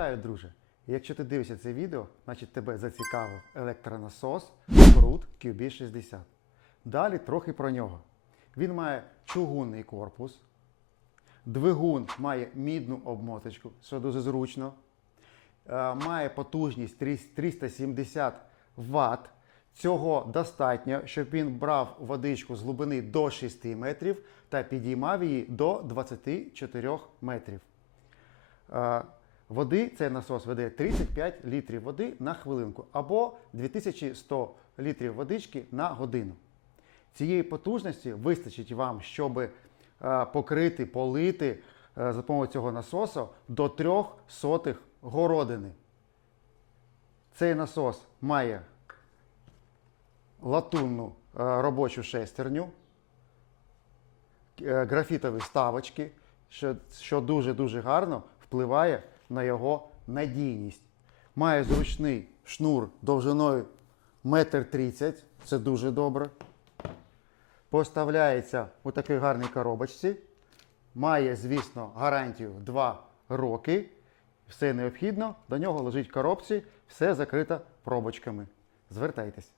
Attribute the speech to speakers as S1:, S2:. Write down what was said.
S1: Вітаю, друже! Якщо ти дивишся це відео, значить тебе зацікавив електронасос Brut QB60. Далі трохи про нього. Він має чугунний корпус, двигун має мідну обмоточку, що дуже зручно. Е, Має потужність 370 Вт. Цього достатньо, щоб він брав водичку з глибини до 6 метрів та підіймав її до 24 метрів. Води цей насос веде 35 літрів води на хвилинку або 2100 літрів водички на годину. Цієї потужності вистачить вам, щоб е, покрити, полити е, за допомогою цього насосу до трьох сотих городини. Цей насос має латунну е, робочу шестерню, графітові вставочки, що, що дуже-дуже гарно впливає на його надійність. Має зручний шнур довжиною 1,30 м, це дуже добре. Поставляється у такій гарній коробочці. Має, звісно, гарантію 2 роки. Все необхідно. До нього лежить в коробці, все закрито пробочками. Звертайтесь.